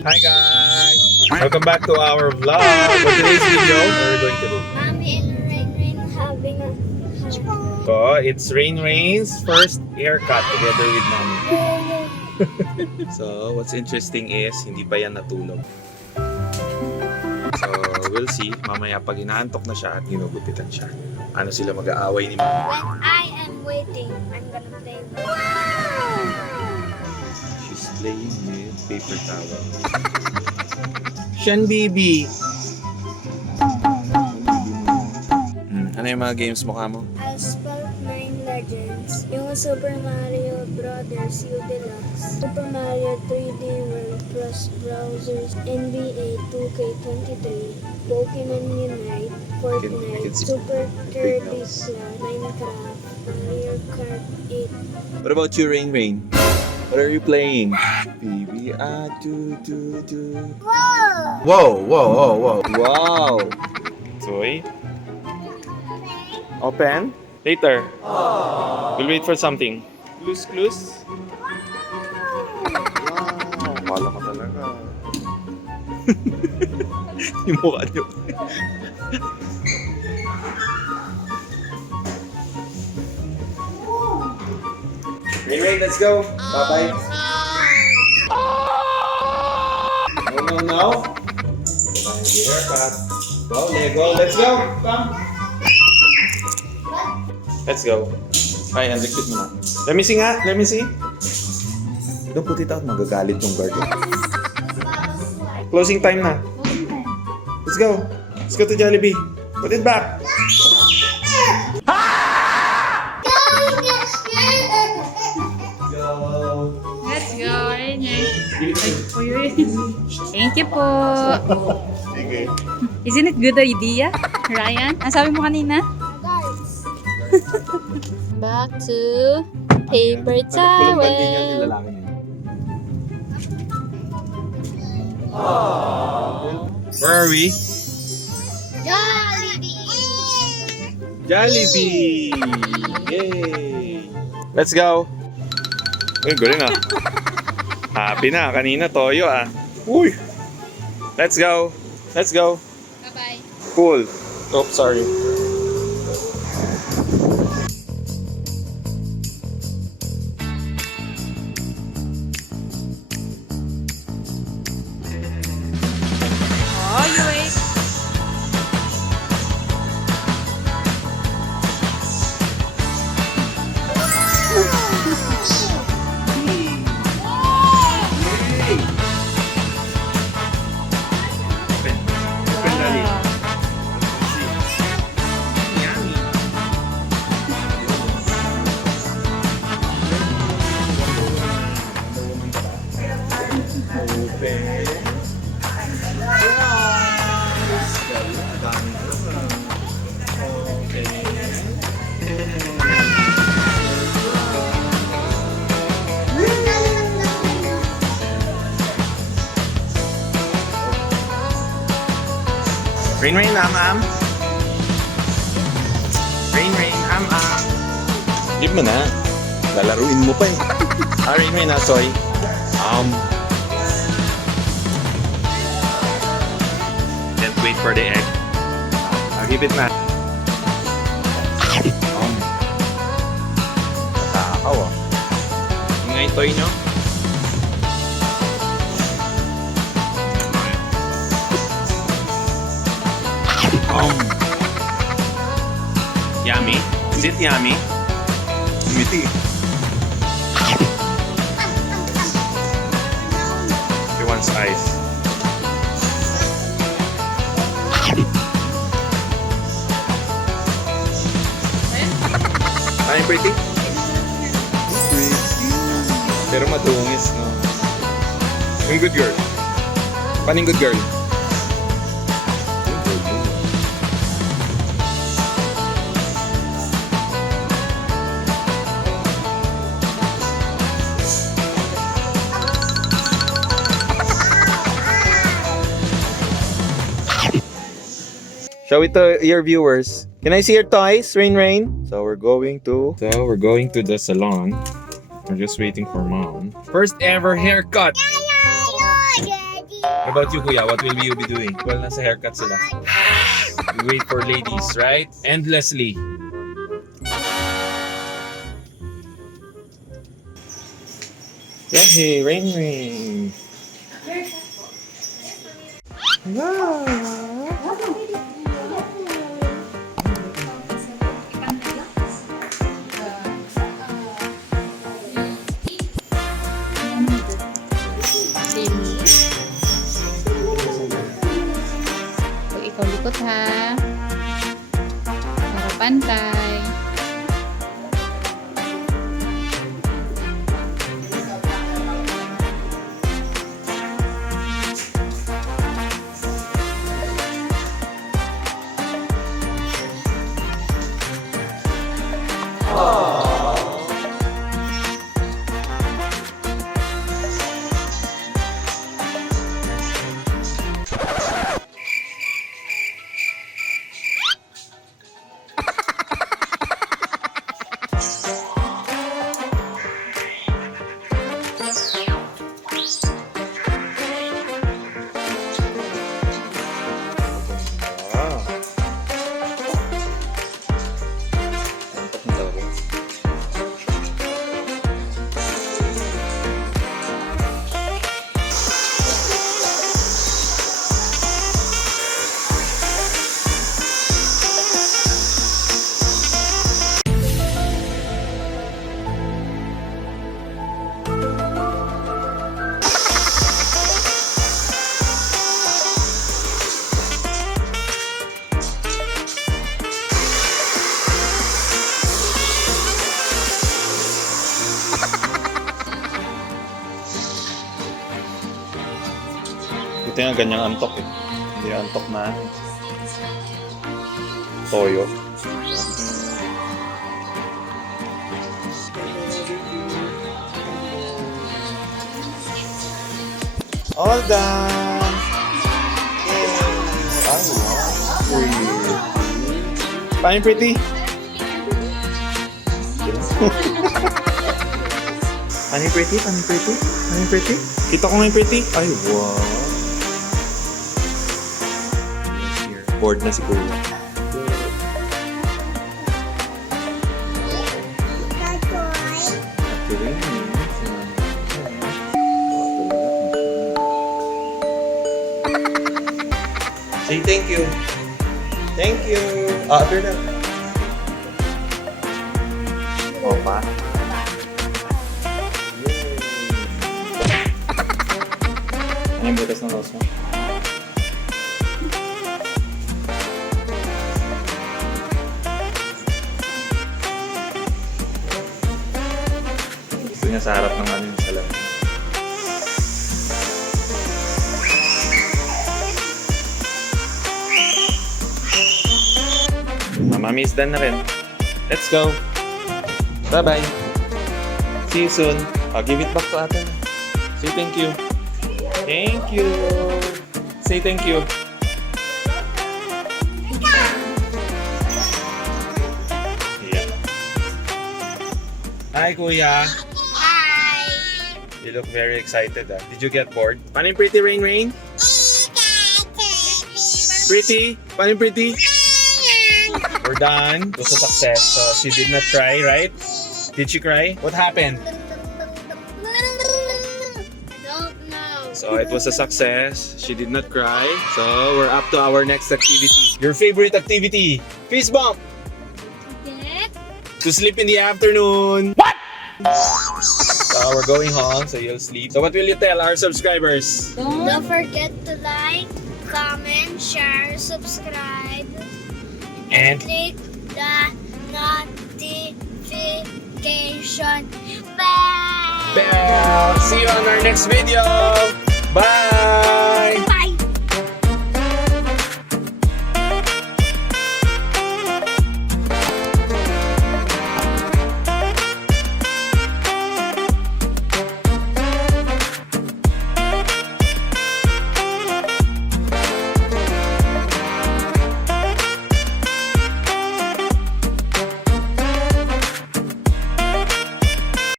Hi guys! Welcome back to our vlog. For today's video, what are we going to do? Mommy and Rain having a So, it's Rain's first haircut together with mommy. So, what's interesting is, hindi pa yan natulog. So, we'll see. Mamaya pag inaantok na siya at ginugupitan siya. Ano sila mag-aaway ni mama? When I am waiting, I'm gonna play. She's playing with paper towel. Shan baby! Ano yung mga games mo kamo? I spelled 9 legends. Yung Super Mario Brothers U Deluxe, Super Mario 3D World Plus Browsers, NBA 2K23, Pokemon Unite, Fortnite, Super Kirby Plus, Minecraft, Mario Kart 8. What about you, Rain? What are you playing? Baby, do. Whoa. Wow. Toy? Open? Later. We'll wait for something. Clues? Wow, kala ka talaga. Yung mukha niyo. Rain, let's go. Bye-bye. No. Haircut. Go, Lego. Let's go. Come. Let's go. Ay, unlikit mo na. Let me see nga. Let me see. Don't put it out. Magagalit yung guard. Closing time na. Let's go. Let's go to Jollibee. Put it back. Let's go, Thank you po. Sige. Isn't it good idea, Ryan? Ang sabi mo kanina? Back to paper towel. Where are we? Jollibee! Yay! Let's go! Uy, galing ah. Happy na. Kanina, toyo ah. Uy! Let's go! Bye-bye. Cool. Oh, sorry. Oh, you wait. Open dali. Yummy. Open. Rain, am. Rain, am. Give mo na. Lalaruin mo pa eh. Rain, soy. Can't wait for the egg. I'll give it na. Takaw ah. Yung nga yung toy nyo? Yummy? Is it yummy? Umiti. He wants ice. Ay, pretty? Pretty. Pero matungis, no? Yung good girl. Paning good girl? Show it to your viewers. Can I see your toys, Rain? So we're going to the salon. We're just waiting for mom. First ever haircut. What about you, Kuya? What will you be doing? Well, nasa haircut sila. We wait for ladies, right? Endlessly. Yeah, hey, rain. Wow. Pag ikaw likot ha. Para pantay. Ito yung ganyang antok eh. Hindi antok na toyo. All done! Yay! Ay, wow! Paano pretty? Paano pretty? Paano pretty? Paano pretty? Kita ko nga yung pretty? Ay, wow! Bored na si Kuya. Say thank you. Thank you. After that. Opa. Ano yung butas ng rose mo? Gusto niya sa harap ng ano yung salamin. Mami is done na rin. Let's go. Bye-bye. See you soon. I'll give it back to ate. Say thank you. Thank you. Say thank you. Yeah. Hi, Kuya. Hi! You look very excited. Did you get bored? Paano yung pretty Rain? Pretty? Paano yung pretty? We're done. It was a success. So she did not cry, right? Did she cry? What happened? I don't know. So it was a success. She did not cry. So we're up to our next activity. Your favorite activity? Fist bump. Get? To sleep in the afternoon. What? So we're going home. So you'll sleep. So what will you tell our subscribers? Don't forget to like, comment, share, subscribe, And click the notification bell. bell. See you on our next video.